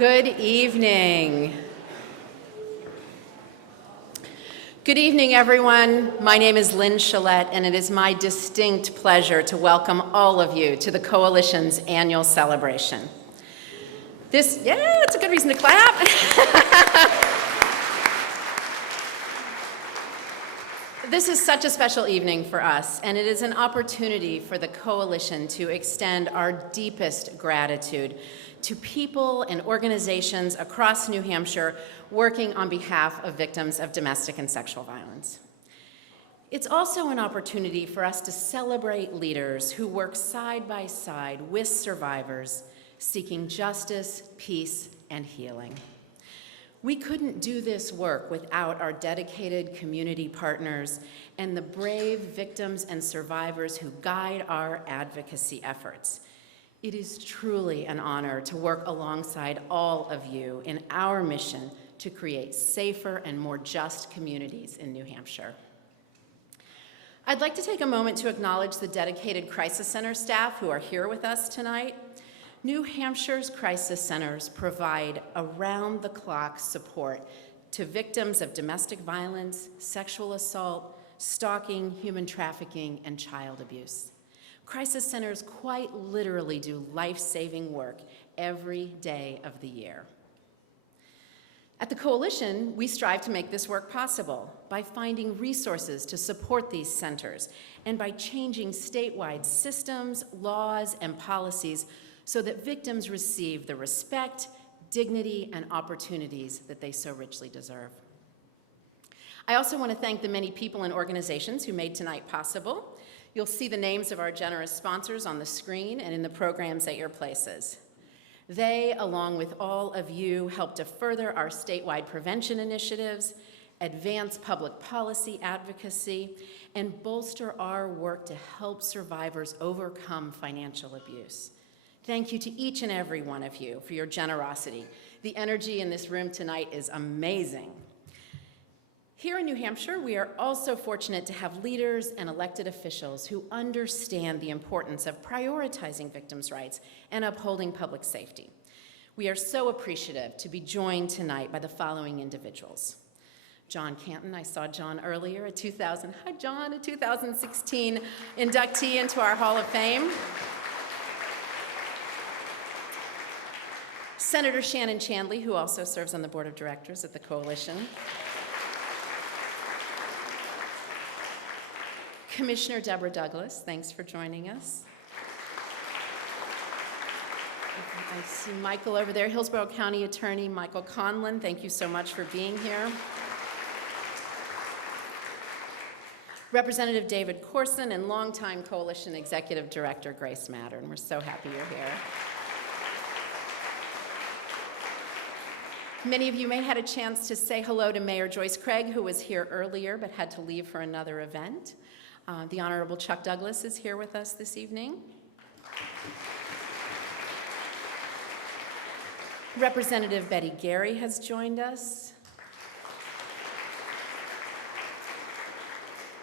Good evening. Good evening, everyone. My name is Lynn Chalette, and it is my distinct pleasure to welcome all of you to the Coalition's annual celebration. It's a good reason to clap. This is such a special evening for us, and it is an opportunity for the Coalition to extend our deepest gratitude to people and organizations across New Hampshire working on behalf of victims of domestic and sexual violence. It's also an opportunity for us to celebrate leaders who work side by side with survivors seeking justice, peace, and healing. We couldn't do this work without our dedicated community partners and the brave victims and survivors who guide our advocacy efforts. It is truly an honor to work alongside all of you in our mission to create safer and more just communities in New Hampshire. I'd like to take a moment to acknowledge the dedicated Crisis Center staff who are here with us tonight. New Hampshire's crisis centers provide around-the-clock support to victims of domestic violence, sexual assault, stalking, human trafficking, and child abuse. Crisis centers quite literally do life-saving work every day of the year. At the Coalition, we strive to make this work possible by finding resources to support these centers and by changing statewide systems, laws, and policies so that victims receive the respect, dignity, and opportunities that they so richly deserve. I also want to thank the many people and organizations who made tonight possible. You'll see the names of our generous sponsors on the screen and in the programs at your places. They, along with all of you, help to further our statewide prevention initiatives, advance public policy advocacy, and bolster our work to help survivors overcome financial abuse. Thank you to each and every one of you for your generosity. The energy in this room tonight is amazing. Here in New Hampshire, we are also fortunate to have leaders and elected officials who understand the importance of prioritizing victims' rights and upholding public safety. We are so appreciative to be joined tonight by the following individuals. John Canton, I saw John earlier, a 2016 inductee into our Hall of Fame. Senator Shannon Chandley, who also serves on the board of directors at the Coalition. Commissioner Deborah Douglas, thanks for joining us. I see Michael over there, Hillsborough County Attorney Michael Conlon, thank you so much for being here. Representative David Corson and longtime Coalition Executive Director Grace Mattern, we're so happy you're here. Many of you may have had a chance to say hello to Mayor Joyce Craig, who was here earlier but had to leave for another event. The Honorable Chuck Douglas is here with us this evening. Representative Betty Gary has joined us.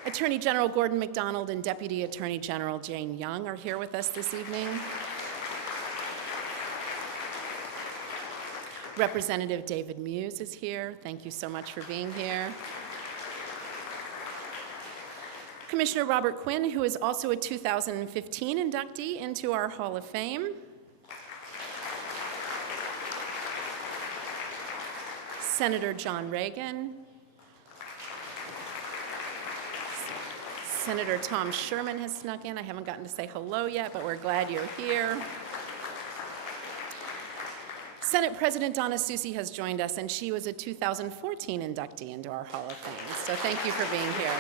Attorney General Gordon McDonald and Deputy Attorney General Jane Young are here with us this evening. Representative David Muse is here. Thank you so much for being here. Commissioner Robert Quinn, who is also a 2015 inductee into our Hall of Fame. Senator John Reagan. Senator Tom Sherman has snuck in. I haven't gotten to say hello yet, but we're glad you're here. Senate President Donna Soucy has joined us, and she was a 2014 inductee into our Hall of Fame. So thank you for being here.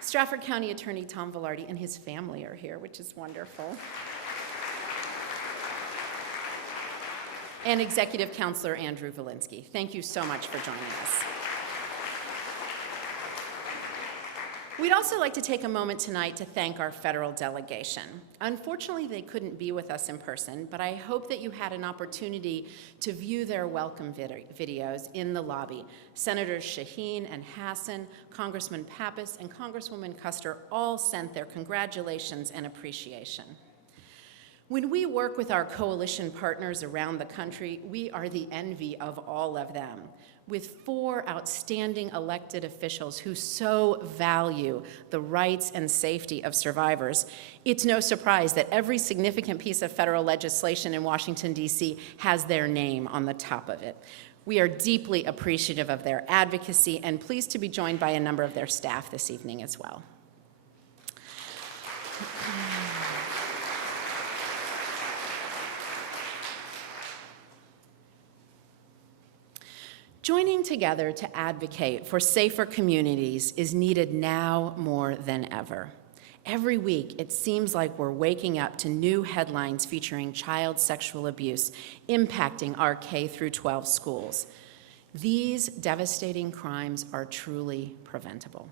Stratford County Attorney Tom Velarde and his family are here, which is wonderful. And Executive Counselor Andrew Valinsky. Thank you so much for joining us. We'd also like to take a moment tonight to thank our federal delegation. Unfortunately, they couldn't be with us in person, but I hope that you had an opportunity to view their welcome videos in the lobby. Senators Shaheen and Hassan, Congressman Pappas, and Congresswoman Custer all sent their congratulations and appreciation. When we work with our coalition partners around the country, we are the envy of all of them, with 4 outstanding elected officials who so value the rights and safety of survivors. It's no surprise that every significant piece of federal legislation in Washington, D.C. has their name on the top of it. We are deeply appreciative of their advocacy and pleased to be joined by a number of their staff this evening as well. Joining together to advocate for safer communities is needed now more than ever. Every week, it seems like we're waking up to new headlines featuring child sexual abuse impacting our K-12 schools. These devastating crimes are truly preventable.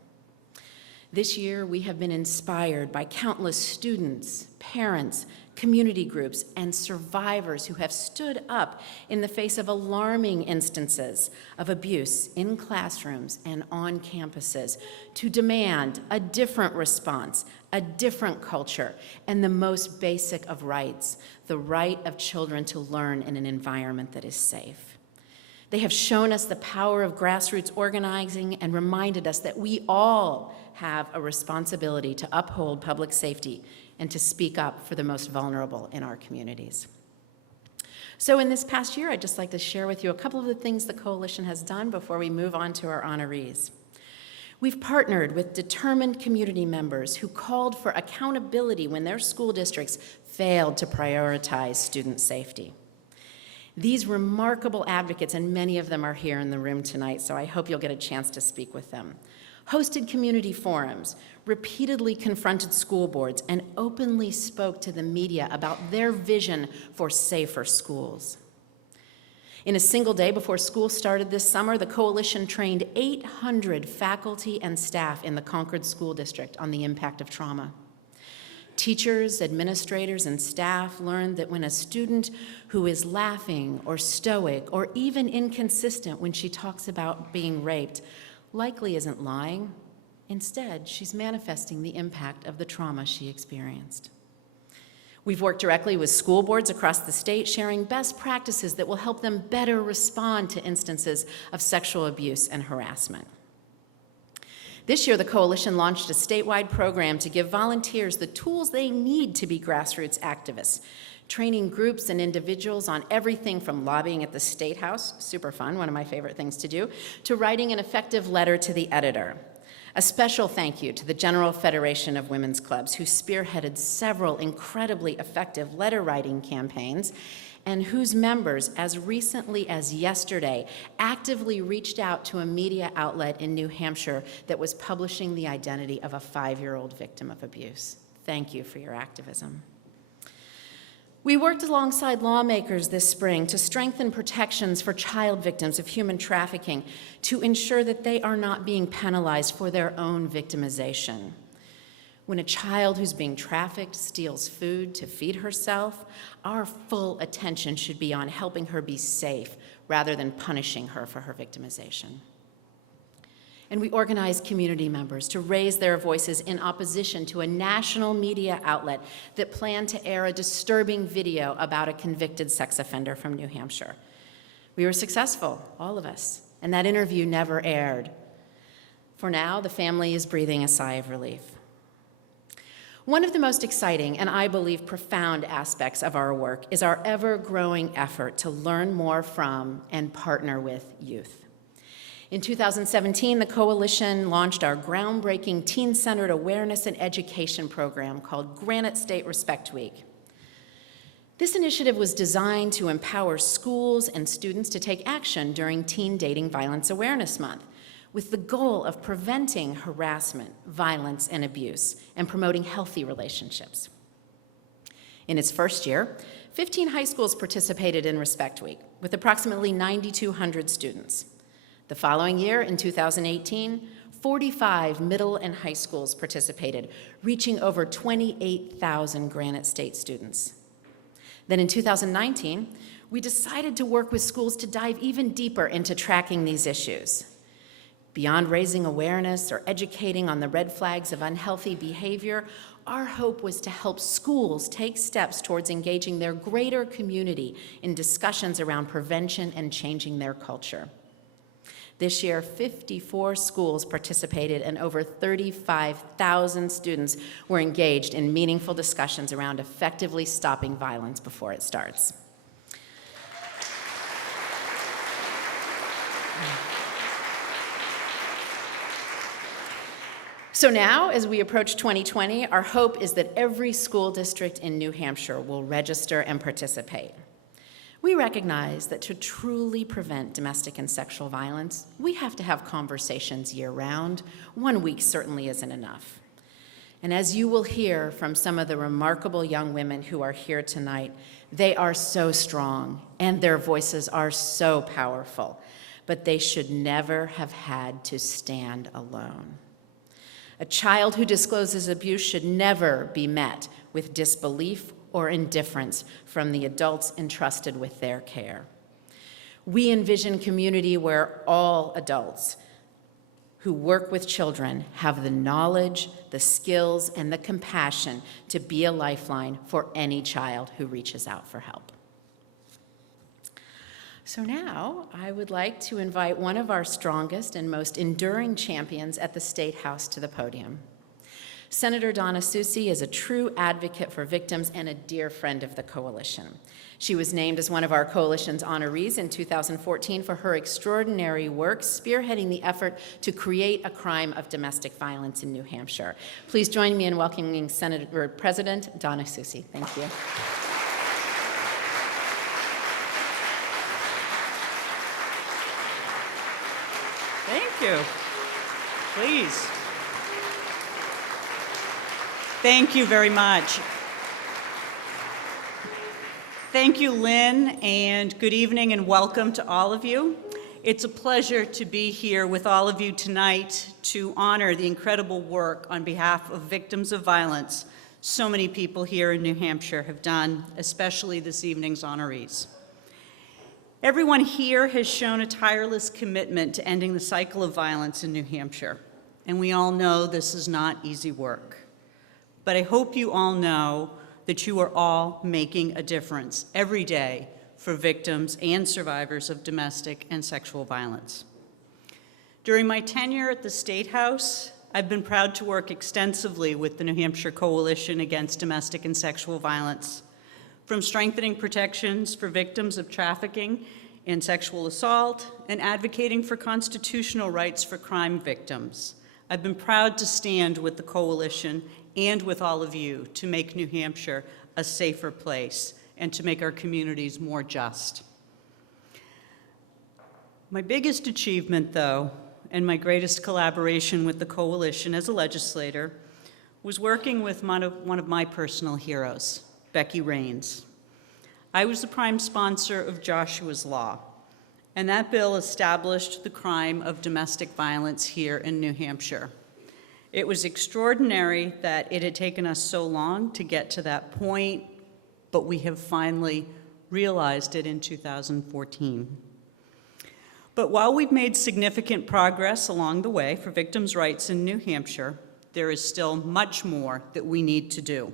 This year, we have been inspired by countless students, parents, community groups, and survivors who have stood up in the face of alarming instances of abuse in classrooms and on campuses to demand a different response, a different culture, and the most basic of rights, the right of children to learn in an environment that is safe. They have shown us the power of grassroots organizing and reminded us that we all have a responsibility to uphold public safety and to speak up for the most vulnerable in our communities. So in this past year, I'd just like to share with you a couple of the things the Coalition has done before we move on to our honorees. We've partnered with determined community members who called for accountability when their school districts failed to prioritize student safety. These remarkable advocates, and many of them are here in the room tonight, so I hope you'll get a chance to speak with them, hosted community forums, repeatedly confronted school boards, and openly spoke to the media about their vision for safer schools. In a single day before school started this summer, the Coalition trained 800 faculty and staff in the Concord School District on the impact of trauma. Teachers, administrators, and staff learned that when a student who is laughing or stoic or even inconsistent when she talks about being raped likely isn't lying. Instead, she's manifesting the impact of the trauma she experienced. We've worked directly with school boards across the state, sharing best practices that will help them better respond to instances of sexual abuse and harassment. This year, the Coalition launched a statewide program to give volunteers the tools they need to be grassroots activists, training groups and individuals on everything from lobbying at the State House, super fun, one of my favorite things to do, to writing an effective letter to the editor. A special thank you to the General Federation of Women's Clubs, who spearheaded several incredibly effective letter-writing campaigns, and whose members, as recently as yesterday, actively reached out to a media outlet in New Hampshire that was publishing the identity of a 5-year-old victim of abuse. Thank you for your activism. We worked alongside lawmakers this spring to strengthen protections for child victims of human trafficking to ensure that they are not being penalized for their own victimization. When a child who's being trafficked steals food to feed herself, our full attention should be on helping her be safe rather than punishing her for her victimization. And we organized community members to raise their voices in opposition to a national media outlet that planned to air a disturbing video about a convicted sex offender from New Hampshire. We were successful, all of us, and that interview never aired. For now, the family is breathing a sigh of relief. One of the most exciting and I believe profound aspects of our work is our ever-growing effort to learn more from and partner with youth. In 2017, the Coalition launched our groundbreaking teen-centered awareness and education program called Granite State Respect Week. This initiative was designed to empower schools and students to take action during Teen Dating Violence Awareness Month, with the goal of preventing harassment, violence, and abuse, and promoting healthy relationships. In its first year, 15 high schools participated in Respect Week, with approximately 9,200 students. The following year, in 2018, 45 middle and high schools participated, reaching over 28,000 Granite State students. Then in 2019, we decided to work with schools to dive even deeper into tracking these issues. Beyond raising awareness or educating on the red flags of unhealthy behavior, our hope was to help schools take steps towards engaging their greater community in discussions around prevention and changing their culture. This year, 54 schools participated and over 35,000 students were engaged in meaningful discussions around effectively stopping violence before it starts. So now, as we approach 2020, our hope is that every school district in New Hampshire will register and participate. We recognize that to truly prevent domestic and sexual violence, we have to have conversations year-round. 1 week certainly isn't enough. And as you will hear from some of the remarkable young women who are here tonight, they are so strong and their voices are so powerful, but they should never have had to stand alone. A child who discloses abuse should never be met with disbelief or indifference from the adults entrusted with their care. We envision community where all adults who work with children have the knowledge, the skills, and the compassion to be a lifeline for any child who reaches out for help. So now I would like to invite one of our strongest and most enduring champions at the State House to the podium. Senator Donna Soucy is a true advocate for victims and a dear friend of the coalition. She was named as one of our coalition's honorees in 2014 for her extraordinary work spearheading the effort to create a crime of domestic violence in New Hampshire. Please join me in welcoming President Donna Soucy. Thank you. Thank you. Please. Thank you very much. Thank you, Lynn, and good evening and welcome to all of you. It's a pleasure to be here with all of you tonight to honor the incredible work on behalf of victims of violence so many people here in New Hampshire have done, especially this evening's honorees. Everyone here has shown a tireless commitment to ending the cycle of violence in New Hampshire, and we all know this is not easy work. But I hope you all know that you are all making a difference every day for victims and survivors of domestic and sexual violence. During my tenure at the State House, I've been proud to work extensively with the New Hampshire Coalition Against Domestic and Sexual Violence, from strengthening protections for victims of trafficking and sexual assault and advocating for constitutional rights for crime victims. I've been proud to stand with the coalition and with all of you to make New Hampshire a safer place and to make our communities more just. My biggest achievement, though, and my greatest collaboration with the coalition as a legislator was working with one of my personal heroes, Becky Rains. I was the prime sponsor of Joshua's Law, and that bill established the crime of domestic violence here in New Hampshire. It was extraordinary that it had taken us so long to get to that point, but we have finally realized it in 2014. But while we've made significant progress along the way for victims' rights in New Hampshire, there is still much more that we need to do.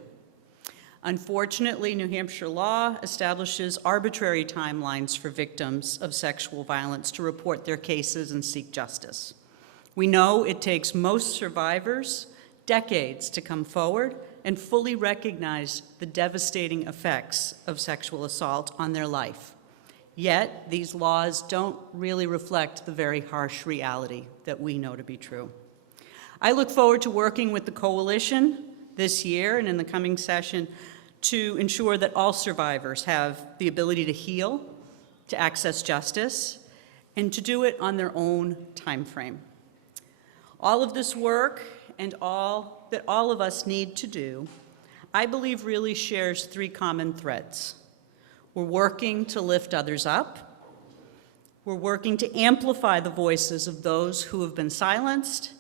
Unfortunately, New Hampshire law establishes arbitrary timelines for victims of sexual violence to report their cases and seek justice. We know it takes most survivors decades to come forward and fully recognize the devastating effects of sexual assault on their life. Yet, these laws don't really reflect the very harsh reality that we know to be true. I look forward to working with the coalition this year and in the coming session to ensure that all survivors have the ability to heal, to access justice, and to do it on their own time frame. All of this work and all that all of us need to do, I believe really shares three common threads. We're working to lift others up. We're working to amplify the voices of those who have been silenced.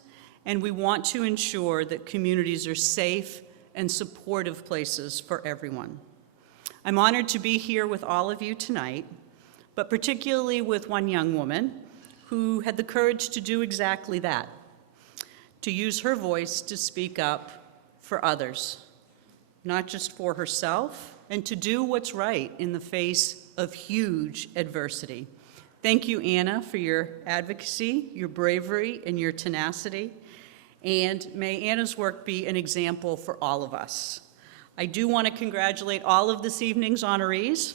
And we want to ensure that communities are safe and supportive places for everyone. I'm honored to be here with all of you tonight, but particularly with one young woman who had the courage to do exactly that, to use her voice to speak up for others, not just for herself, and to do what's right in the face of huge adversity. Thank you, Anna, for your advocacy, your bravery, and your tenacity. And may Anna's work be an example for all of us. I do want to congratulate all of this evening's honorees,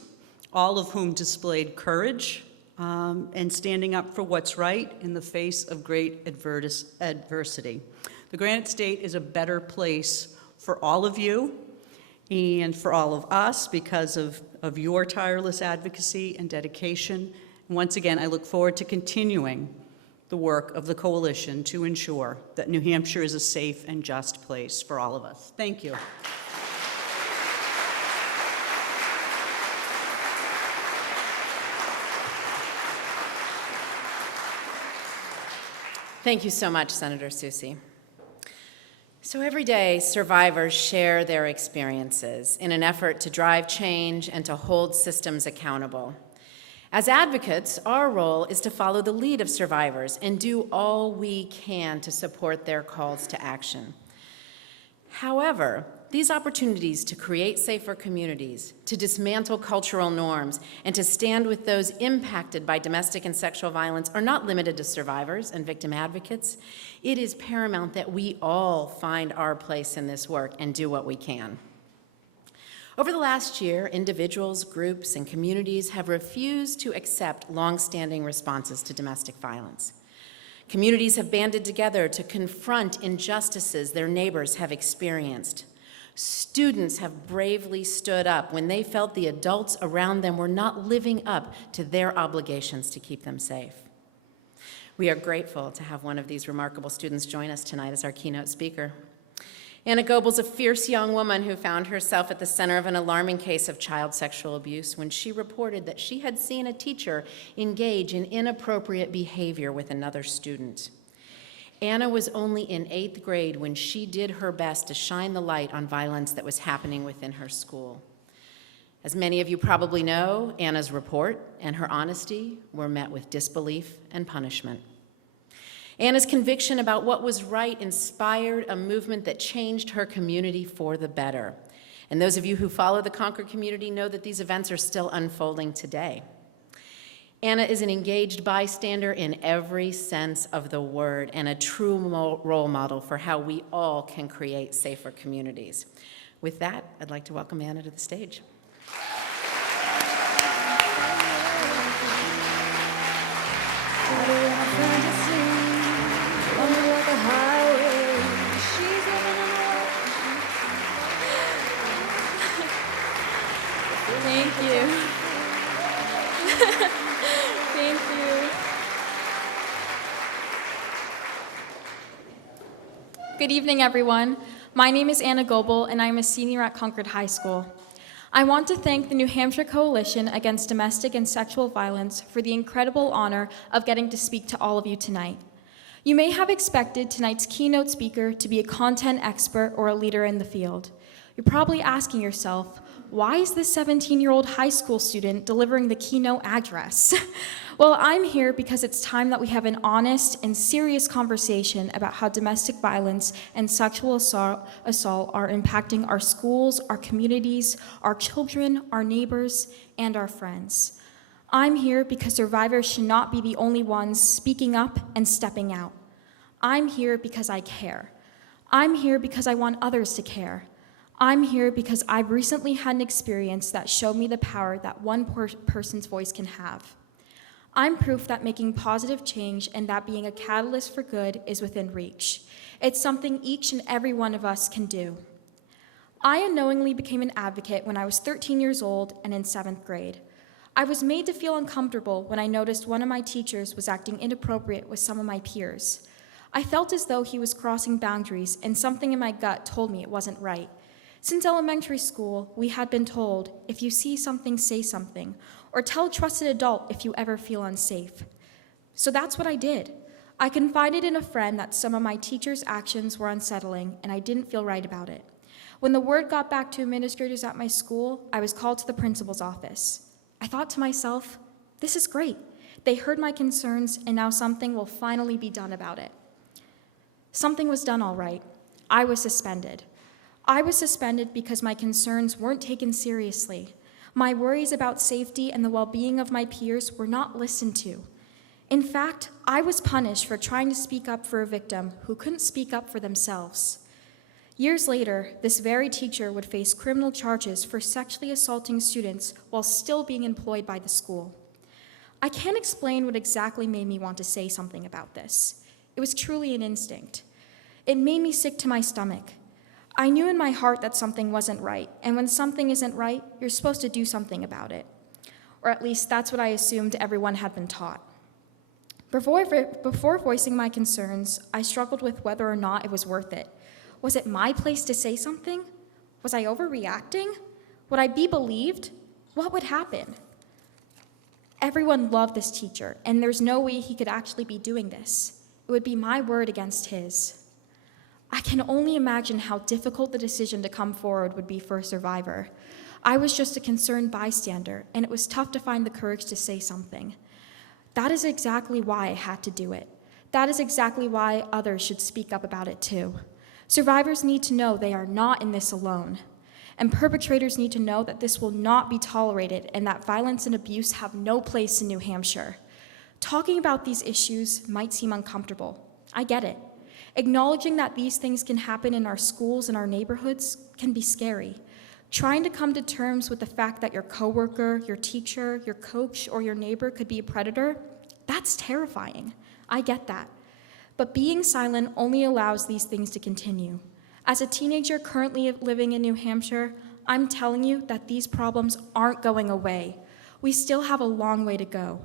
all of whom displayed courage and standing up for what's right in the face of great adversity. The Granite State is a better place for all of you and for all of us because of your tireless advocacy and dedication. And once again, I look forward to continuing the work of the coalition to ensure that New Hampshire is a safe and just place for all of us. Thank you. Thank you so much, Senator Soucy. So every day, survivors share their experiences in an effort to drive change and to hold systems accountable. As advocates, our role is to follow the lead of survivors and do all we can to support their calls to action. However, these opportunities to create safer communities, to dismantle cultural norms, and to stand with those impacted by domestic and sexual violence are not limited to survivors and victim advocates. It is paramount that we all find our place in this work and do what we can. Over the last year, individuals, groups, and communities have refused to accept longstanding responses to domestic violence. Communities have banded together to confront injustices their neighbors have experienced. Students have bravely stood up when they felt the adults around them were not living up to their obligations to keep them safe. We are grateful to have one of these remarkable students join us tonight as our keynote speaker. Anna Goebel's a fierce young woman who found herself at the center of an alarming case of child sexual abuse when she reported that she had seen a teacher engage in inappropriate behavior with another student. Anna was only in 8th grade when she did her best to shine the light on violence that was happening within her school. As many of you probably know, Anna's report and her honesty were met with disbelief and punishment. Anna's conviction about what was right inspired a movement that changed her community for the better. And those of you who follow the Concord community know that these events are still unfolding today. Anna is an engaged bystander in every sense of the word and a true role model for how we all can create safer communities. With that, I'd like to welcome Anna to the stage. Thank you. Thank you. Good evening, everyone. My name is Anna Goebel, and I'm a senior at Concord High School. I want to thank the New Hampshire Coalition Against Domestic and Sexual Violence for the incredible honor of getting to speak to all of you tonight. You may have expected tonight's keynote speaker to be a content expert or a leader in the field. You're probably asking yourself, why is this 17-year-old high school student delivering the keynote address? Well, I'm here because it's time that we have an honest and serious conversation about how domestic violence and sexual assault are impacting our schools, our communities, our children, our neighbors, and our friends. I'm here because survivors should not be the only ones speaking up and stepping out. I'm here because I care. I'm here because I want others to care. I'm here because I've recently had an experience that showed me the power that one person's voice can have. I'm proof that making positive change and that being a catalyst for good is within reach. It's something each and every one of us can do. I unknowingly became an advocate when I was 13 years old and in 7th grade. I was made to feel uncomfortable when I noticed one of my teachers was acting inappropriate with some of my peers. I felt as though he was crossing boundaries, and something in my gut told me it wasn't right. Since elementary school, we had been told, if you see something, say something, or tell a trusted adult if you ever feel unsafe. So that's what I did. I confided in a friend that some of my teacher's actions were unsettling, and I didn't feel right about it. When the word got back to administrators at my school, I was called to the principal's office. I thought to myself, this is great. They heard my concerns, and now something will finally be done about it. Something was done all right. I was suspended. I was suspended because my concerns weren't taken seriously. My worries about safety and the well-being of my peers were not listened to. In fact, I was punished for trying to speak up for a victim who couldn't speak up for themselves. Years later, this very teacher would face criminal charges for sexually assaulting students while still being employed by the school. I can't explain what exactly made me want to say something about this. It was truly an instinct. It made me sick to my stomach. I knew in my heart that something wasn't right, and when something isn't right, you're supposed to do something about it. Or at least that's what I assumed everyone had been taught. Before voicing my concerns, I struggled with whether or not it was worth it. Was it my place to say something? Was I overreacting? Would I be believed? What would happen? Everyone loved this teacher, and there's no way he could actually be doing this. It would be my word against his. I can only imagine how difficult the decision to come forward would be for a survivor. I was just a concerned bystander, and it was tough to find the courage to say something. That is exactly why I had to do it. That is exactly why others should speak up about it too. Survivors need to know they are not in this alone. And perpetrators need to know that this will not be tolerated and that violence and abuse have no place in New Hampshire. Talking about these issues might seem uncomfortable. I get it. Acknowledging that these things can happen in our schools and our neighborhoods can be scary. Trying to come to terms with the fact that your coworker, your teacher, your coach, or your neighbor could be a predator, that's terrifying. I get that. But being silent only allows these things to continue. As a teenager currently living in New Hampshire, I'm telling you that these problems aren't going away. We still have a long way to go.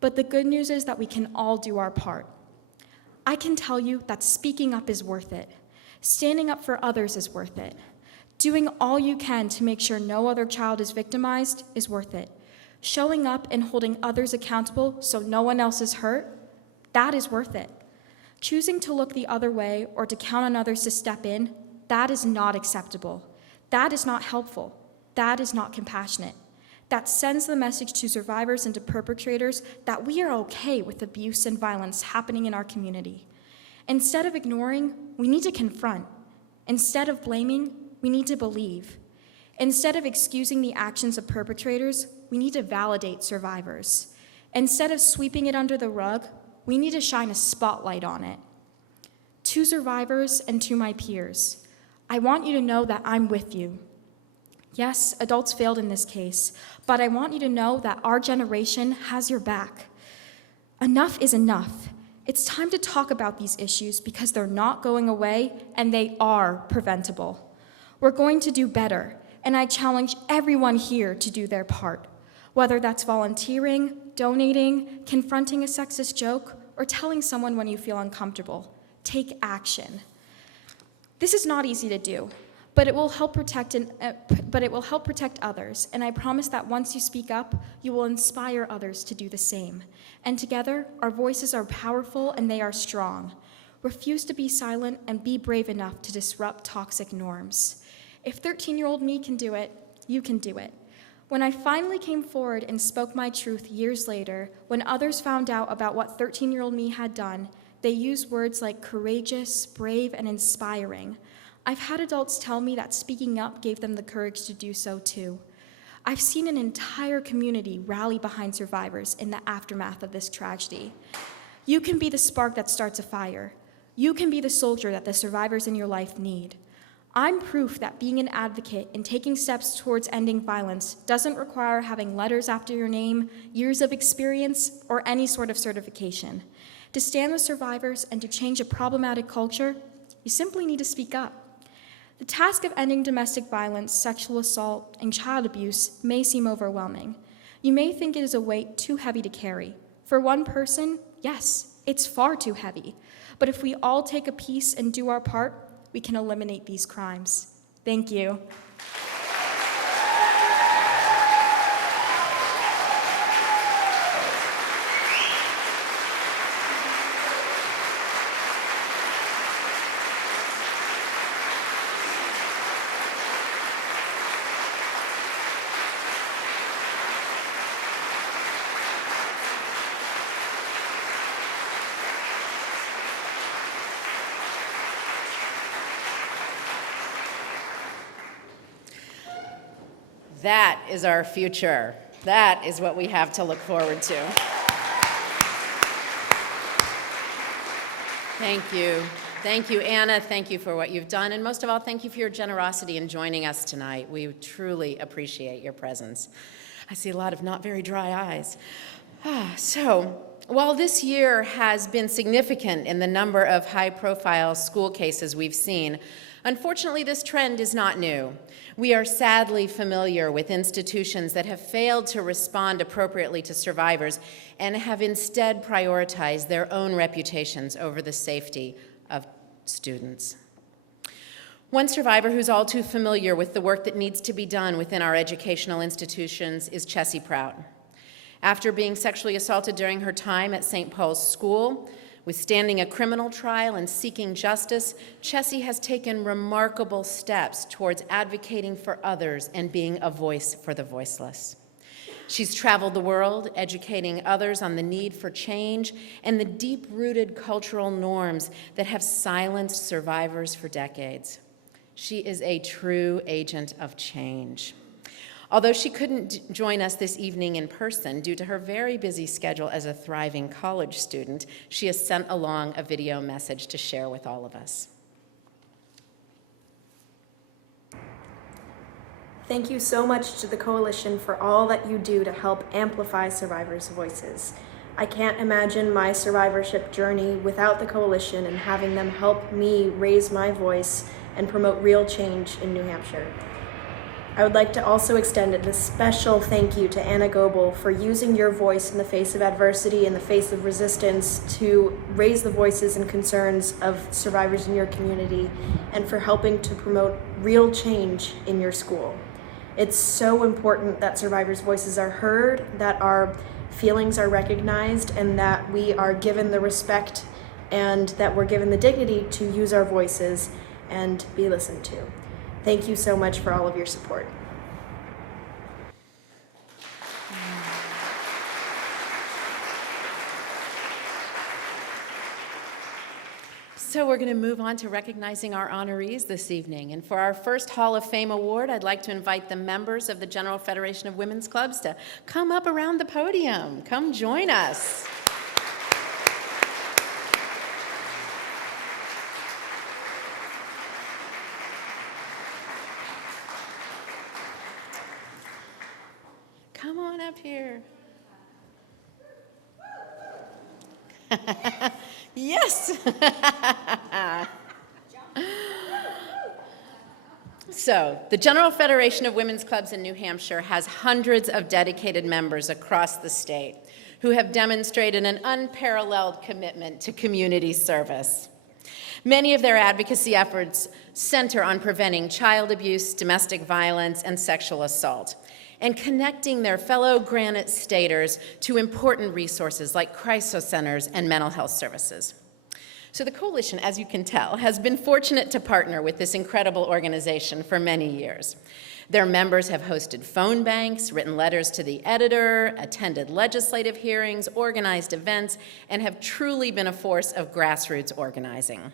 But the good news is that we can all do our part. I can tell you that speaking up is worth it. Standing up for others is worth it. Doing all you can to make sure no other child is victimized is worth it. Showing up and holding others accountable so no one else is hurt, that is worth it. Choosing to look the other way or to count on others to step in, that is not acceptable. That is not helpful. That is not compassionate. That sends the message to survivors and to perpetrators that we are okay with abuse and violence happening in our community. Instead of ignoring, we need to confront. Instead of blaming, we need to believe. Instead of excusing the actions of perpetrators, we need to validate survivors. Instead of sweeping it under the rug, we need to shine a spotlight on it. To survivors and to my peers, I want you to know that I'm with you. Yes, adults failed in this case, but I want you to know that our generation has your back. Enough is enough. It's time to talk about these issues because they're not going away and they are preventable. We're going to do better, and I challenge everyone here to do their part, whether that's volunteering, donating, confronting a sexist joke, or telling someone when you feel uncomfortable. Take action. This is not easy to do, but it will help protect others, and I promise that once you speak up, you will inspire others to do the same. And together, our voices are powerful and they are strong. Refuse to be silent and be brave enough to disrupt toxic norms. If 13-year-old me can do it, you can do it. When I finally came forward and spoke my truth years later, when others found out about what 13-year-old me had done, they used words like courageous, brave, and inspiring. I've had adults tell me that speaking up gave them the courage to do so too. I've seen an entire community rally behind survivors in the aftermath of this tragedy. You can be the spark that starts a fire. You can be the soldier that the survivors in your life need. I'm proof that being an advocate and taking steps towards ending violence doesn't require having letters after your name, years of experience, or any sort of certification. To stand with survivors and to change a problematic culture, you simply need to speak up. The task of ending domestic violence, sexual assault, and child abuse may seem overwhelming. You may think it is a weight too heavy to carry. For one person, yes, it's far too heavy. But if we all take a piece and do our part, we can eliminate these crimes. Thank you. That is our future. That is what we have to look forward to. Thank you. Thank you, Anna. Thank you for what you've done. And most of all, thank you for your generosity in joining us tonight. We truly appreciate your presence. I see a lot of not very dry eyes. So, while this year has been significant in the number of high-profile school cases we've seen, unfortunately, this trend is not new. We are sadly familiar with institutions that have failed to respond appropriately to survivors and have instead prioritized their own reputations over the safety of students. One survivor who's all too familiar with the work that needs to be done within our educational institutions is Chessie Prout. After being sexually assaulted during her time at St. Paul's School, withstanding a criminal trial and seeking justice, Chessie has taken remarkable steps towards advocating for others and being a voice for the voiceless. She's traveled the world, educating others on the need for change and the deep-rooted cultural norms that have silenced survivors for decades. She is a true agent of change. Although she couldn't join us this evening in person due to her very busy schedule as a thriving college student, she has sent along a video message to share with all of us. Thank you so much to the Coalition for all that you do to help amplify survivors' voices. I can't imagine my survivorship journey without the Coalition and having them help me raise my voice and promote real change in New Hampshire. I would like to also extend a special thank you to Anna Goebel for using your voice in the face of adversity, in the face of resistance, to raise the voices and concerns of survivors in your community, and for helping to promote real change in your school. It's so important that survivors' voices are heard, that our feelings are recognized, and that we are given the respect and that we're given the dignity to use our voices and be listened to. Thank you so much for all of your support. So we're going to move on to recognizing our honorees this evening. And for our first Hall of Fame award, I'd like to invite the members of the General Federation of Women's Clubs to come up around the podium. Come join us. Come on up here. Yes. So, the General Federation of Women's Clubs in New Hampshire has hundreds of dedicated members across the state who have demonstrated an unparalleled commitment to community service. Many of their advocacy efforts center on preventing child abuse, domestic violence, and sexual assault, and connecting their fellow Granite Staters to important resources like crisis centers and mental health services. So the Coalition, as you can tell, has been fortunate to partner with this incredible organization for many years. Their members have hosted phone banks, written letters to the editor, attended legislative hearings, organized events, and have truly been a force of grassroots organizing.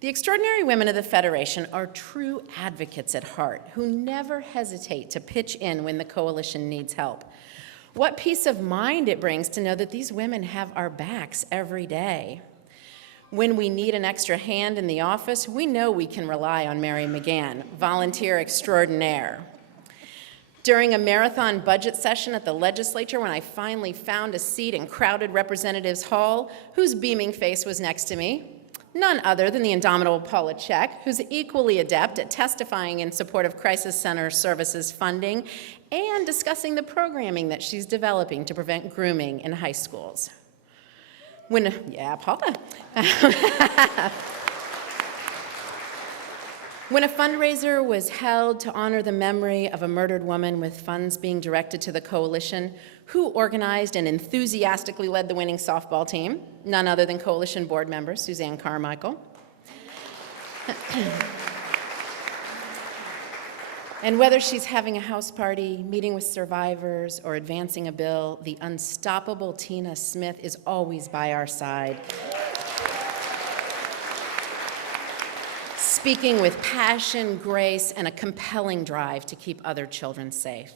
The extraordinary women of the Federation are true advocates at heart who never hesitate to pitch in when the Coalition needs help. What peace of mind it brings to know that these women have our backs every day. When we need an extra hand in the office, we know we can rely on Mary McGann, volunteer extraordinaire. During a marathon budget session at the legislature, when I finally found a seat in crowded Representatives Hall, whose beaming face was next to me? None other than the indomitable Paula Check, who's equally adept at testifying in support of Crisis Center Services funding and discussing the programming that she's developing to prevent grooming in high schools. Paula. When a fundraiser was held to honor the memory of a murdered woman with funds being directed to the Coalition, who organized and enthusiastically led the winning softball team? None other than Coalition board member Suzanne Carmichael. And whether she's having a house party, meeting with survivors, or advancing a bill, the unstoppable Tina Smith is always by our side. speaking with passion, grace, and a compelling drive to keep other children safe.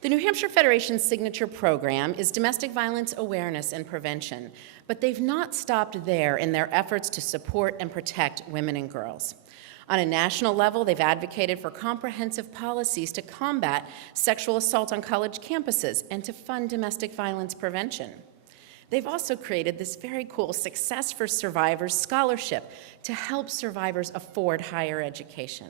The New Hampshire Federation's signature program is domestic violence awareness and prevention, but they've not stopped there in their efforts to support and protect women and girls. On a national level, they've advocated for comprehensive policies to combat sexual assault on college campuses and to fund domestic violence prevention. They've also created this very cool Success for Survivors scholarship to help survivors afford higher education.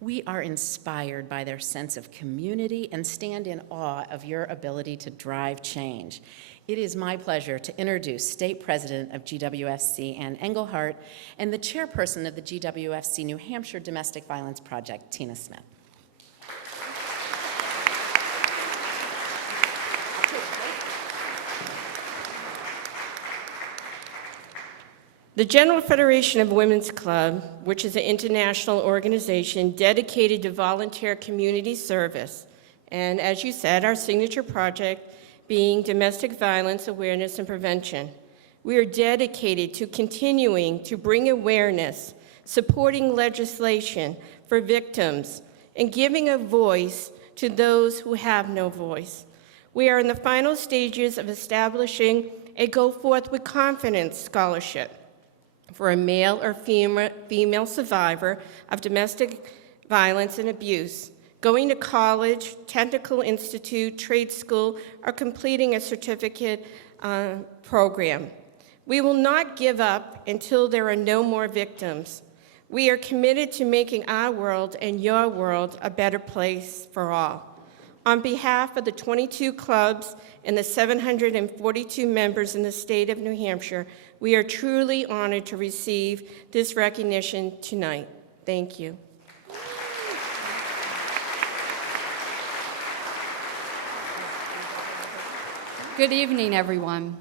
We are inspired by their sense of community and stand in awe of your ability to drive change. It is my pleasure to introduce State President of GWFC, Ann Engelhardt, and the Chairperson of the GWFC New Hampshire Domestic Violence Project, Tina Smith. The General Federation of Women's Club, which is an international organization dedicated to volunteer community service, and as you said, our signature project being domestic violence awareness and prevention. We are dedicated to continuing to bring awareness, supporting legislation for victims, and giving a voice to those who have no voice. We are in the final stages of establishing a Go Forth with Confidence scholarship for a male or female survivor of domestic violence and abuse, going to college, technical institute, trade school, or completing a certificate program. We will not give up until there are no more victims. We are committed to making our world and your world a better place for all. On behalf of the 22 clubs and the 742 members in the state of New Hampshire, we are truly honored to receive this recognition tonight. Thank you. Good evening, everyone.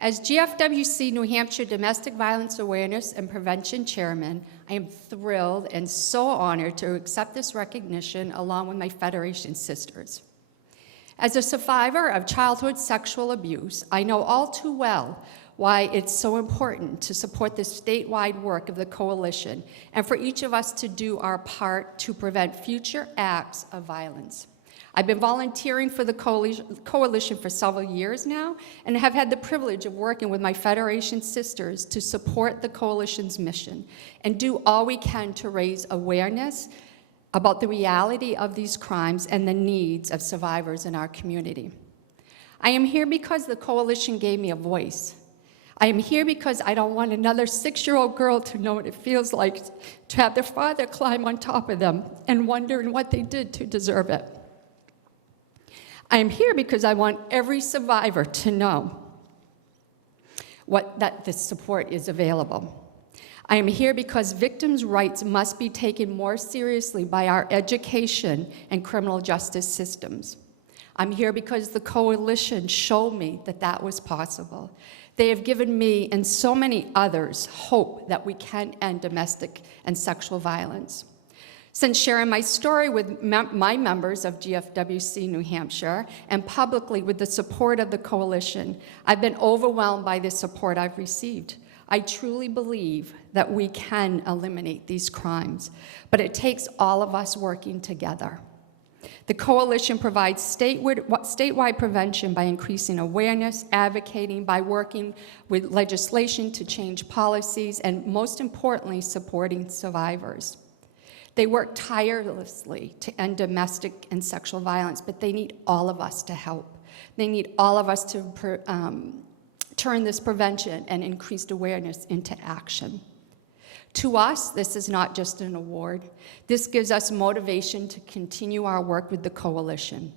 As GFWC New Hampshire Domestic Violence Awareness and Prevention Chairman, I am thrilled and so honored to accept this recognition along with my Federation sisters. As a survivor of childhood sexual abuse, I know all too well why it's so important to support the statewide work of the Coalition and for each of us to do our part to prevent future acts of violence. I've been volunteering for the Coalition for several years now and have had the privilege of working with my Federation sisters to support the Coalition's mission and do all we can to raise awareness about the reality of these crimes and the needs of survivors in our community. I am here because the Coalition gave me a voice. I am here because I don't want another 6-year-old girl to know what it feels like to have their father climb on top of them and wondering what they did to deserve it. I am here because I want every survivor to know that this support is available. I am here because victims' rights must be taken more seriously by our education and criminal justice systems. I'm here because the Coalition showed me that that was possible. They have given me and so many others hope that we can end domestic and sexual violence. Since sharing my story with my members of GFWC New Hampshire and publicly with the support of the Coalition, I've been overwhelmed by the support I've received. I truly believe that we can eliminate these crimes, but it takes all of us working together. The Coalition provides statewide prevention by increasing awareness, advocating, by working with legislation to change policies, and most importantly, supporting survivors. They work tirelessly to end domestic and sexual violence, but they need all of us to help. They need all of us to turn this prevention and increased awareness into action. To us, this is not just an award. This gives us motivation to continue our work with the Coalition.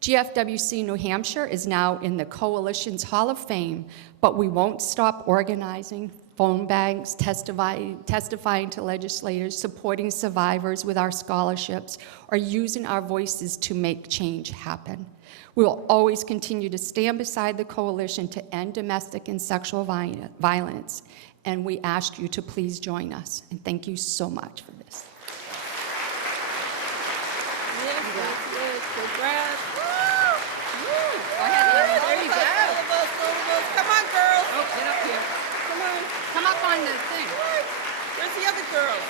GFWC New Hampshire is now in the Coalition's Hall of Fame, but we won't stop organizing phone banks, testifying to legislators, supporting survivors with our scholarships, or using our voices to make change happen. We will always continue to stand beside the Coalition to end domestic and sexual violence, and we ask you to please join us. And thank you so much for this. Yes, congrats. Go ahead, Anna. There you go. Come on, girls. Oh, get up here. Come on. Come up on the thing. Where's the other girls?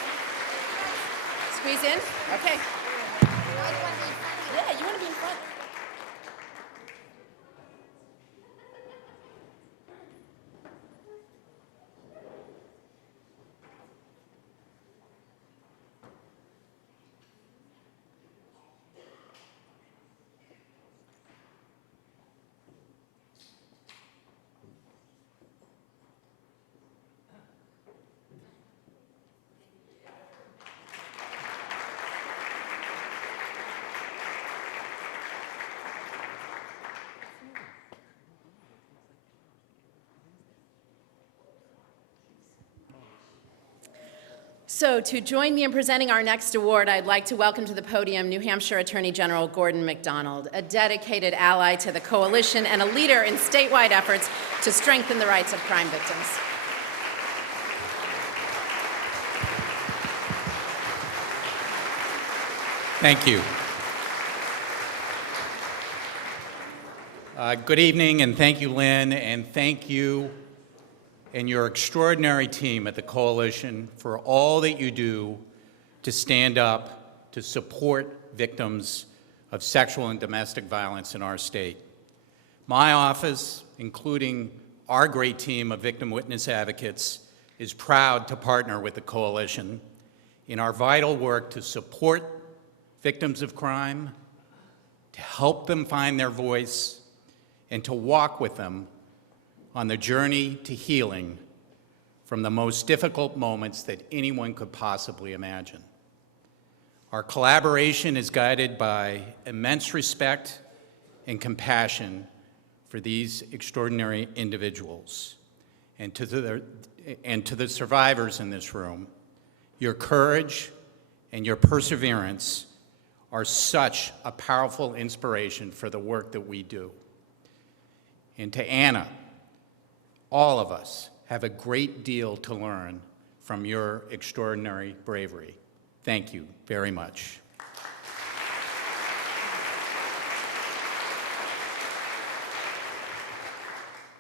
So to join me in presenting our next award, I'd like to welcome to the podium New Hampshire Attorney General Gordon MacDonald, a dedicated ally to the coalition and a leader in statewide efforts to strengthen the rights of crime victims. Thank you. Good evening, and thank you, Lynn, and thank you and your extraordinary team at the Coalition for all that you do to stand up to support victims of sexual and domestic violence in our state. My office, including our great team of victim witness advocates, is proud to partner with the Coalition in our vital work to support victims of crime, to help them find their voice, and to walk with them on the journey to healing from the most difficult moments that anyone could possibly imagine. Our collaboration is guided by immense respect and compassion for these extraordinary individuals. And to the survivors in this room, your courage and your perseverance are such a powerful inspiration for the work that we do. And to Anna, all of us have a great deal to learn from your extraordinary bravery. Thank you very much.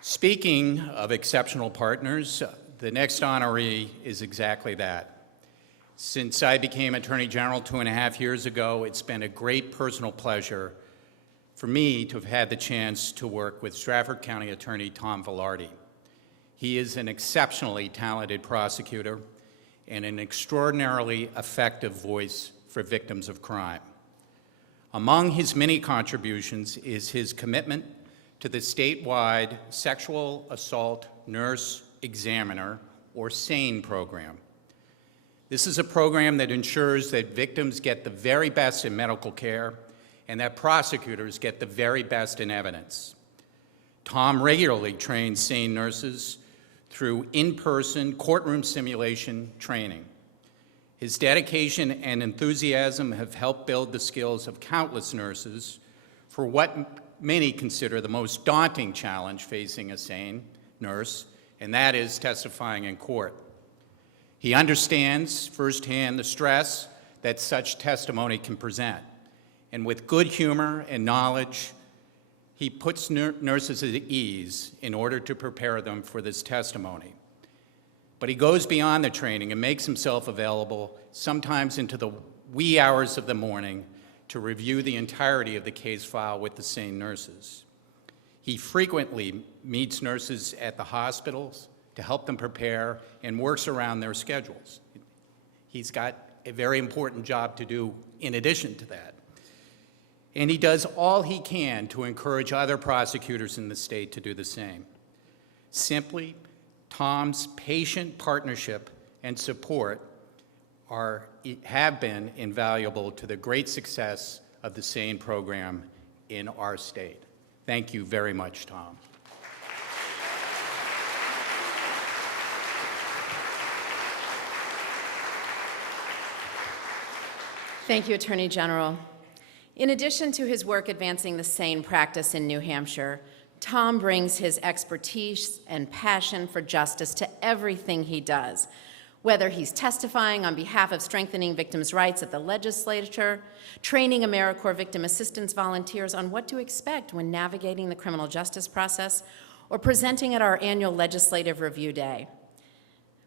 Speaking of exceptional partners, the next honoree is exactly that. Since I became Attorney General 2.5 years ago, it's been a great personal pleasure for me to have had the chance to work with Stratford County Attorney Tom Velarde. He is an exceptionally talented prosecutor and an extraordinarily effective voice for victims of crime. Among his many contributions is his commitment to the statewide Sexual Assault Nurse Examiner, or SANE program. This is a program that ensures that victims get the very best in medical care and that prosecutors get the very best in evidence. Tom regularly trains SANE nurses through in-person courtroom simulation training. His dedication and enthusiasm have helped build the skills of countless nurses for what many consider the most daunting challenge facing a SANE nurse, and that is testifying in court. He understands firsthand the stress that such testimony can present, and with good humor and knowledge, he puts nurses at ease in order to prepare them for this testimony. But he goes beyond the training and makes himself available, sometimes into the wee hours of the morning, to review the entirety of the case file with the SANE nurses. He frequently meets nurses at the hospitals to help them prepare and works around their schedules. He's got a very important job to do in addition to that. And he does all he can to encourage other prosecutors in the state to do the same. Simply, Tom's patient partnership and support have been invaluable to the great success of the SANE program in our state. Thank you very much, Tom. Thank you, Attorney General. In addition to his work advancing the SANE practice in New Hampshire, Tom brings his expertise and passion for justice to everything he does, whether he's testifying on behalf of strengthening victims' rights at the legislature, training AmeriCorps victim assistance volunteers on what to expect when navigating the criminal justice process, or presenting at our annual Legislative Review Day,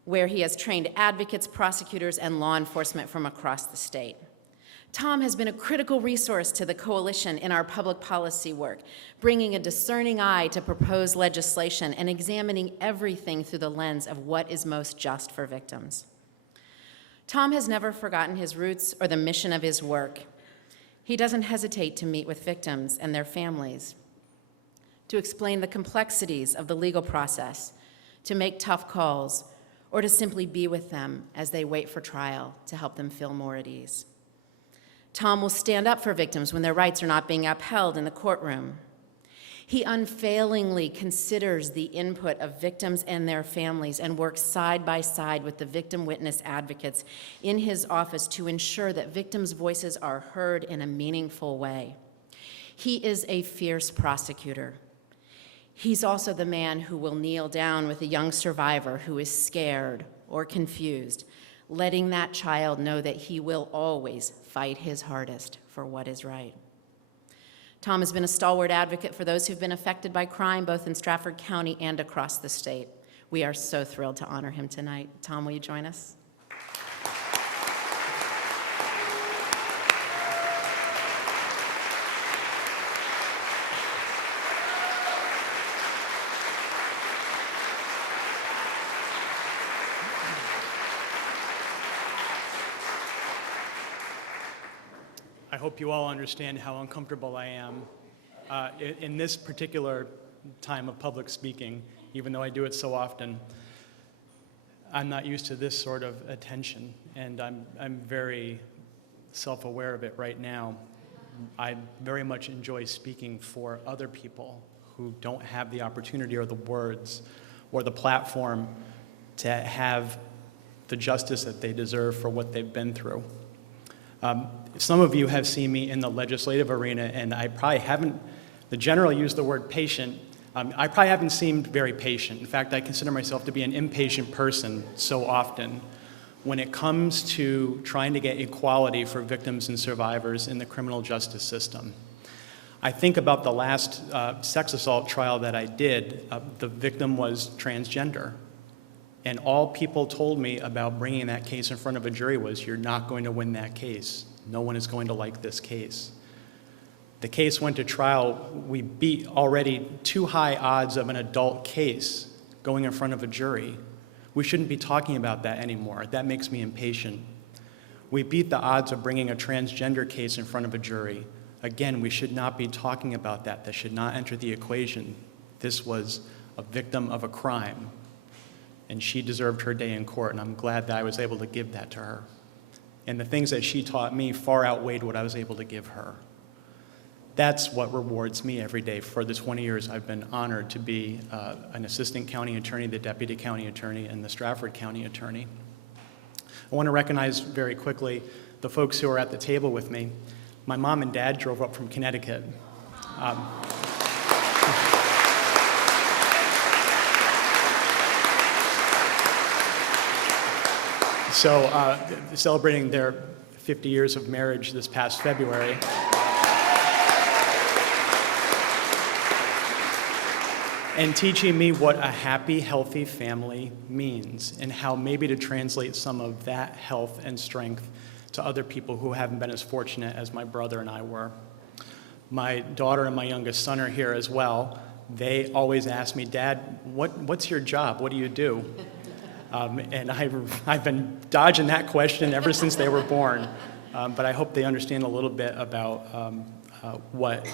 where he has trained advocates, prosecutors, and law enforcement from across the state. Tom has been a critical resource to the Coalition in our public policy work, bringing a discerning eye to proposed legislation and examining everything through the lens of what is most just for victims. Tom has never forgotten his roots or the mission of his work. He doesn't hesitate to meet with victims and their families, to explain the complexities of the legal process, to make tough calls, or to simply be with them as they wait for trial to help them feel more at ease. Tom will stand up for victims when their rights are not being upheld in the courtroom. He unfailingly considers the input of victims and their families and works side by side with the victim witness advocates in his office to ensure that victims' voices are heard in a meaningful way. He is a fierce prosecutor. He's also the man who will kneel down with a young survivor who is scared or confused, letting that child know that he will always fight his hardest for what is right. Tom has been a stalwart advocate for those who've been affected by crime, both in Stratford County and across the state. We are so thrilled to honor him tonight. Tom, will you join us? I hope you all understand how uncomfortable I am in this particular time of public speaking, even though I do it so often. I'm not used to this sort of attention, and I'm very self-aware of it right now. I very much enjoy speaking for other people who don't have the opportunity or the words or the platform to have the justice that they deserve for what they've been through. Some of you have seen me in the legislative arena, and I probably haven't, the general used the word patient. I probably haven't seemed very patient. In fact, I consider myself to be an impatient person so often when it comes to trying to get equality for victims and survivors in the criminal justice system. I think about the last sex assault trial that I did. The victim was transgender. And all people told me about bringing that case in front of a jury was, you're not going to win that case. No one is going to like this case. The case went to trial. We beat already too high odds of an adult case going in front of a jury. We shouldn't be talking about that anymore. That makes me impatient. We beat the odds of bringing a transgender case in front of a jury. Again, we should not be talking about that. That should not enter the equation. This was a victim of a crime, and she deserved her day in court, and I'm glad that I was able to give that to her. And the things that she taught me far outweighed what I was able to give her. That's what rewards me every day. For the 20 years I've been honored to be an assistant county attorney, the deputy county attorney, and the Stratford County attorney. I want to recognize very quickly the folks who are at the table with me. My mom and dad drove up from Connecticut. So celebrating their 50 years of marriage this past February. And teaching me what a happy, healthy family means, and how maybe to translate some of that health and strength to other people who haven't been as fortunate as my brother and I were. My daughter and my youngest son are here as well. They always ask me, Dad, what's your job? What do you do? And I've been dodging that question ever since they were born. But I hope they understand a little bit about what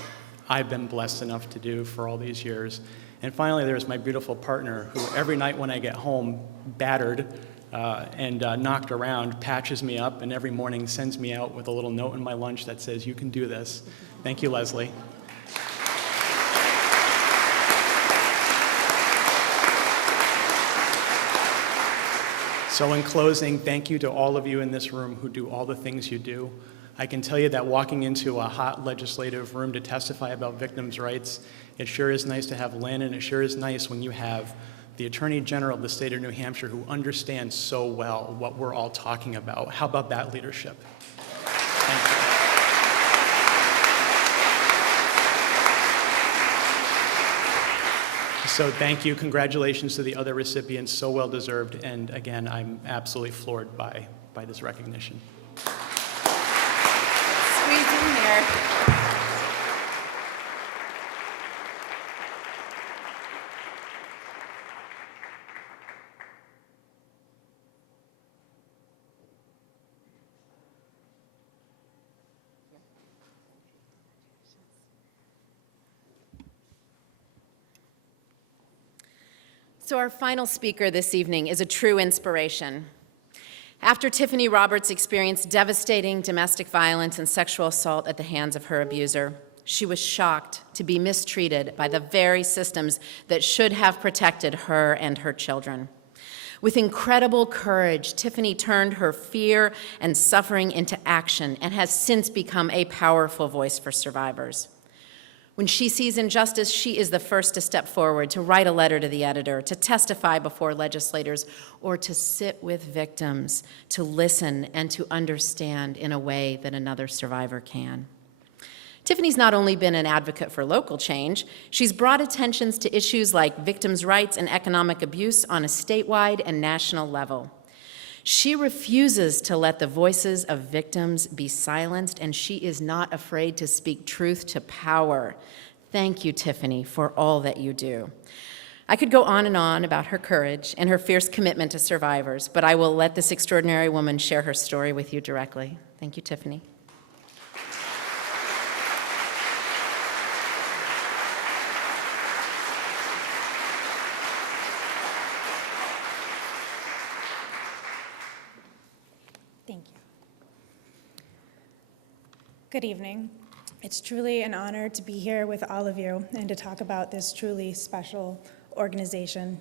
I've been blessed enough to do for all these years. And finally, there's my beautiful partner, who every night when I get home, battered and knocked around, patches me up, and every morning sends me out with a little note in my lunch that says, you can do this. Thank you, Leslie. So in closing, thank you to all of you in this room who do all the things you do. I can tell you that walking into a hot legislative room to testify about victims' rights, it sure is nice to have Lynn, and it sure is nice when you have the Attorney General of the state of New Hampshire who understands so well what we're all talking about. How about that leadership? Thank you. So thank you. Congratulations to the other recipients. So well deserved. And again, I'm absolutely floored by this recognition. Squeeze in there. So our final speaker this evening is a true inspiration. After Tiffany Roberts experienced devastating domestic violence and sexual assault at the hands of her abuser, She was shocked to be mistreated by the very systems that should have protected her and her children. With incredible courage, Tiffany turned her fear and suffering into action and has since become a powerful voice for survivors. When she sees injustice, she is the first to step forward, to write a letter to the editor, to testify before legislators, or to sit with victims, to listen and to understand in a way that another survivor can. Tiffany's not only been an advocate for local change, she's brought attentions to issues like victims' rights and economic abuse on a statewide and national level. She refuses to let the voices of victims be silenced, and she is not afraid to speak truth to power. Thank you, Tiffany, for all that you do. I could go on and on about her courage and her fierce commitment to survivors, but I will let this extraordinary woman share her story with you directly. Thank you, Tiffany. Thank you. Good evening. It's truly an honor to be here with all of you and to talk about this truly special organization.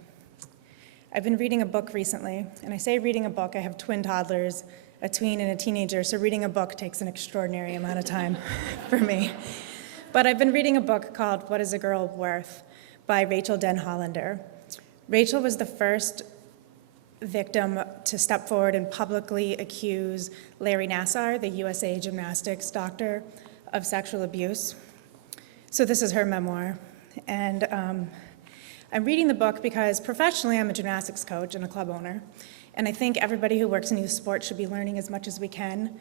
I've been reading a book recently, and I say reading a book, I have twin toddlers, a tween and a teenager, so reading a book takes an extraordinary amount of time for me. But I've been reading a book called What is a Girl Worth by Rachel Den Hollander. Rachel was the first victim to step forward and publicly accuse Larry Nassar, the USA gymnastics doctor, of sexual abuse. So this is her memoir. And I'm reading the book because professionally I'm a gymnastics coach and a club owner. And I think everybody who works in youth sports should be learning as much as we can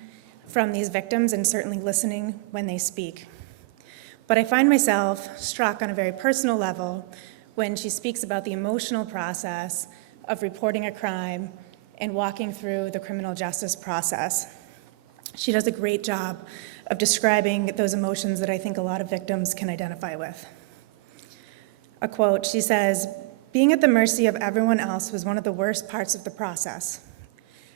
from these victims and certainly listening when they speak. But I find myself struck on a very personal level when she speaks about the emotional process of reporting a crime and walking through the criminal justice process. She does a great job of describing those emotions that I think a lot of victims can identify with. A quote, she says, "Being at the mercy of everyone else was one of the worst parts of the process.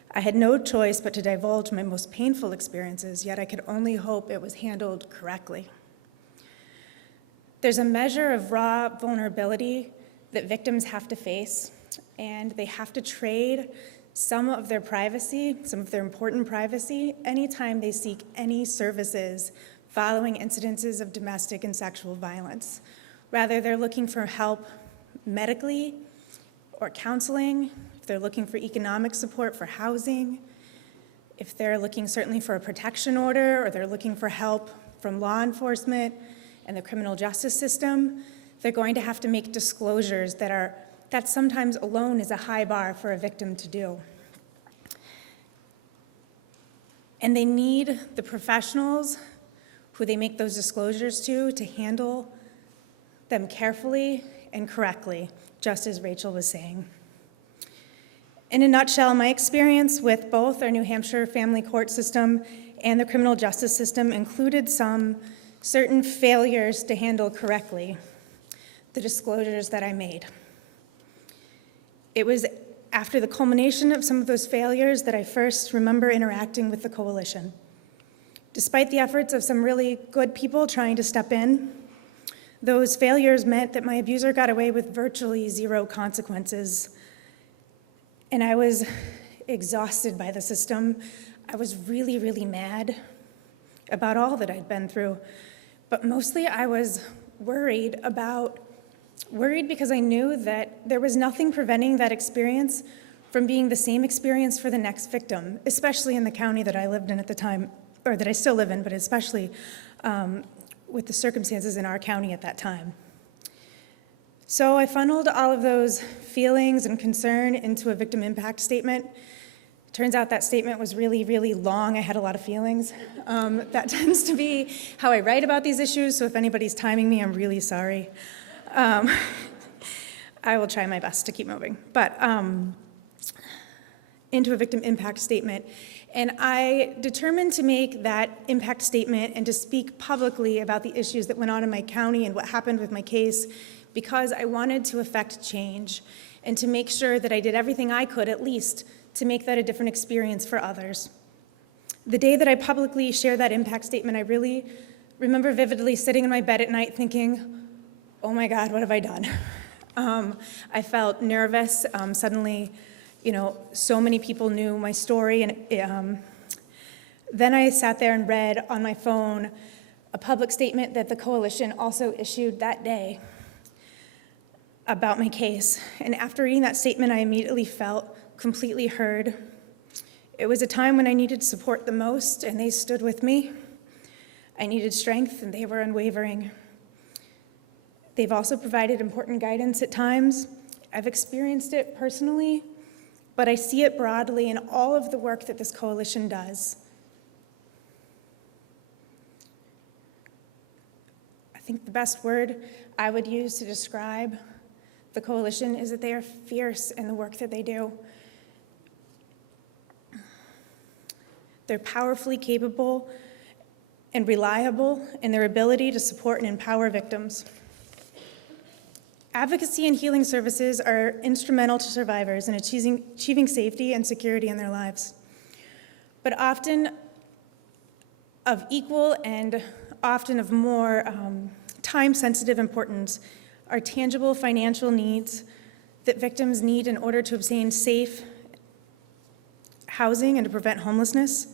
I had no choice but to divulge my most painful experiences, yet I could only hope it was handled correctly." There's a measure of raw vulnerability that victims have to face, and they have to trade some of their privacy, some of their important privacy, anytime they seek any services following incidences of domestic and sexual violence. Rather, they're looking for help medically or counseling, if they're looking for economic support for housing, if they're looking certainly for a protection order, or they're looking for help from law enforcement and the criminal justice system, they're going to have to make disclosures that sometimes alone is a high bar for a victim to do. And they need the professionals who they make those disclosures to handle them carefully and correctly, just as Rachel was saying. In a nutshell, my experience with both our New Hampshire family court system and the criminal justice system included some certain failures to handle correctly the disclosures that I made. It was after the culmination of some of those failures that I first remember interacting with the coalition. Despite the efforts of some really good people trying to step in, those failures meant that my abuser got away with virtually zero consequences. And I was exhausted by the system. I was really, really mad about all that I'd been through. But mostly I was worried because I knew that there was nothing preventing that experience from being the same experience for the next victim, especially in the county that I lived in at the time, or that I still live in, but especially with the circumstances in our county at that time. So I funneled all of those feelings and concern into a victim impact statement. Turns out that statement was really, really long. I had a lot of feelings. That tends to be how I write about these issues, so if anybody's timing me, I'm really sorry. I will try my best to keep moving. But into a victim impact statement. And I determined to make that impact statement and to speak publicly about the issues that went on in my county and what happened with my case because I wanted to affect change and to make sure that I did everything I could, at least, to make that a different experience for others. The day that I publicly shared that impact statement, I really remember vividly sitting in my bed at night thinking, oh my God, what have I done? I felt nervous. Suddenly, so many people knew my story, and then I sat there and read on my phone a public statement that the coalition also issued that day about my case. And after reading that statement, I immediately felt completely heard. It was a time when I needed support the most, and they stood with me. I needed strength, and they were unwavering. They've also provided important guidance at times. I've experienced it personally, but I see it broadly in all of the work that this coalition does. I think the best word I would use to describe the coalition is that they are fierce in the work that they do. They're powerfully capable and reliable in their ability to support and empower victims. Advocacy and healing services are instrumental to survivors in achieving safety and security in their lives. But often of equal and often of more time-sensitive importance are tangible financial needs that victims need in order to obtain safe housing and to prevent homelessness.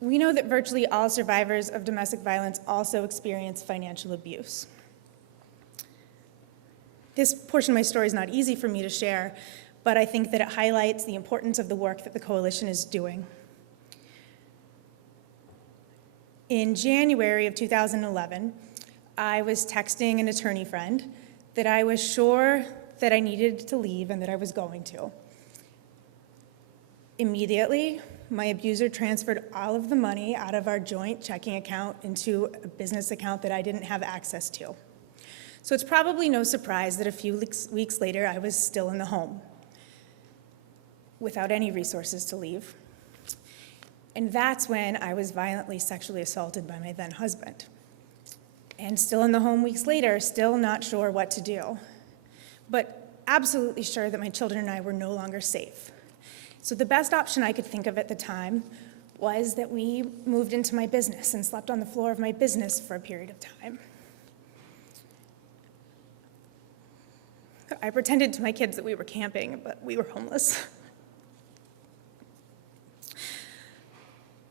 We know that virtually all survivors of domestic violence also experience financial abuse. This portion of my story is not easy for me to share, but I think that it highlights the importance of the work that the coalition is doing. In January of 2011, I was texting an attorney friend that I was sure that I needed to leave and that I was going to. Immediately, my abuser transferred all of the money out of our joint checking account into a business account that I didn't have access to. So it's probably no surprise that a few weeks later, I was still in the home without any resources to leave. And that's when I was violently sexually assaulted by my then husband. And still in the home weeks later, still not sure what to do, but absolutely sure that my children and I were no longer safe. So the best option I could think of at the time was that we moved into my business and slept on the floor of my business for a period of time. I pretended to my kids that we were camping, but we were homeless.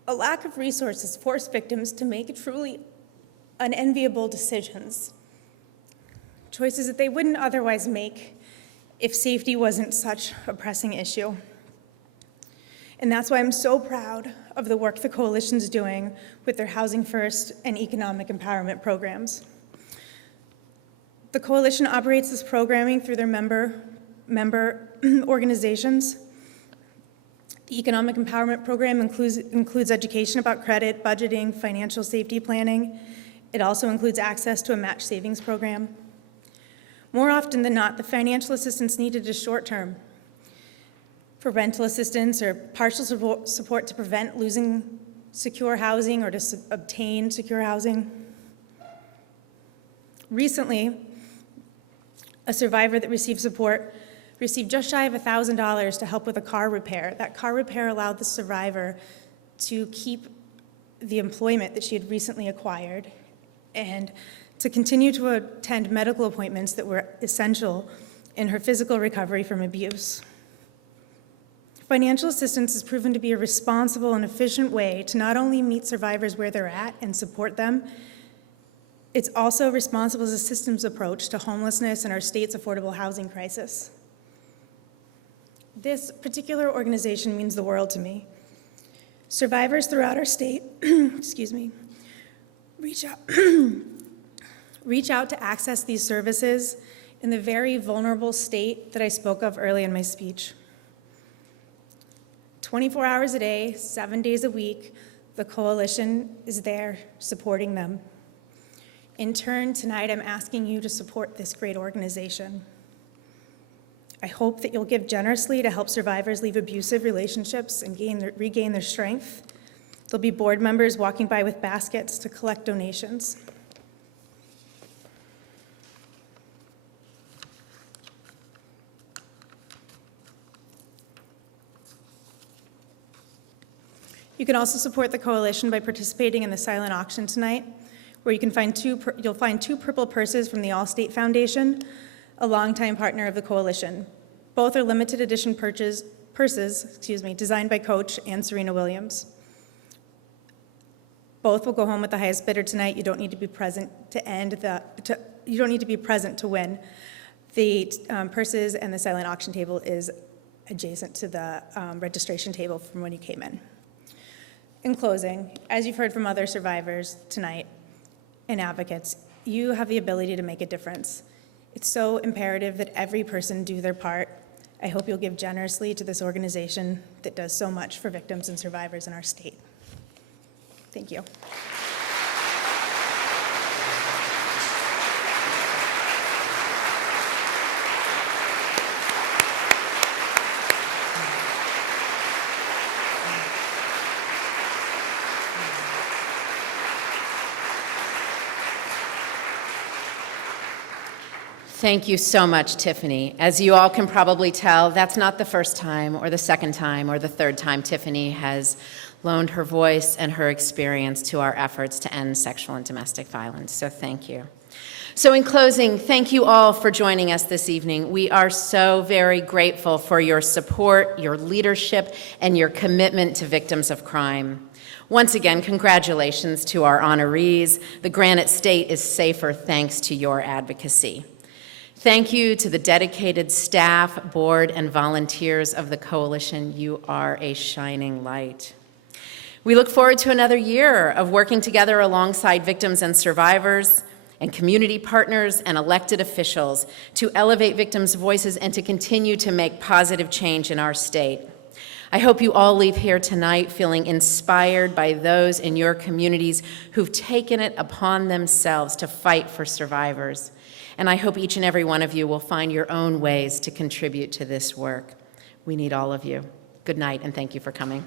A lack of resources forced victims to make truly unenviable decisions, choices that they wouldn't otherwise make if safety wasn't such a pressing issue. And that's why I'm so proud of the work the coalition's doing with their Housing First and economic empowerment programs. The coalition operates this programming through their member organizations. The economic empowerment program includes education about credit, budgeting, financial safety planning. It also includes access to a match savings program. More often than not, the financial assistance needed is short-term for rental assistance or partial support to prevent losing secure housing or to obtain secure housing. Recently, a survivor that received support received just shy of $1,000 to help with a car repair. That car repair allowed the survivor to keep the employment that she had recently acquired and to continue to attend medical appointments that were essential in her physical recovery from abuse. Financial assistance has proven to be a responsible and efficient way to not only meet survivors where they're at and support them, it's also responsible as a systems approach to homelessness and our state's affordable housing crisis. This particular organization means the world to me. Survivors throughout our state, reach out to access these services in the very vulnerable state that I spoke of early in my speech. 24 hours a day, 7 days a week, the coalition is there supporting them. In turn, tonight I'm asking you to support this great organization. I hope that you'll give generously to help survivors leave abusive relationships and regain their strength. There'll be board members walking by with baskets to collect donations. You can also support the coalition by participating in the silent auction tonight. where you'll find two purple purses from the Allstate Foundation, a longtime partner of the coalition. Both are limited edition purses, designed by Coach and Serena Williams. Both will go home with the highest bidder tonight. You don't need to be present you don't need to be present to win. The purses and the silent auction table is adjacent to the registration table from when you came in. In closing, as you've heard from other survivors tonight and advocates, you have the ability to make a difference. It's so imperative that every person do their part. I hope you'll give generously to this organization that does so much for victims and survivors in our state. Thank you. Thank you so much, Tiffany. As you all can probably tell, that's not the first time or the second time or the third time Tiffany has loaned her voice and her experience to our efforts to end sexual and domestic violence, so thank you. So in closing, thank you all for joining us this evening. We are so very grateful for your support, your leadership, and your commitment to victims of crime. Once again, congratulations to our honorees. The Granite State is safer thanks to your advocacy. Thank you to the dedicated staff, board, and volunteers of the Coalition. You are a shining light. We look forward to another year of working together alongside victims and survivors and community partners and elected officials to elevate victims' voices and to continue to make positive change in our state. I hope you all leave here tonight feeling inspired by those in your communities who've taken it upon themselves to fight for survivors. And I hope each and every one of you will find your own ways to contribute to this work. We need all of you. Good night, and thank you for coming.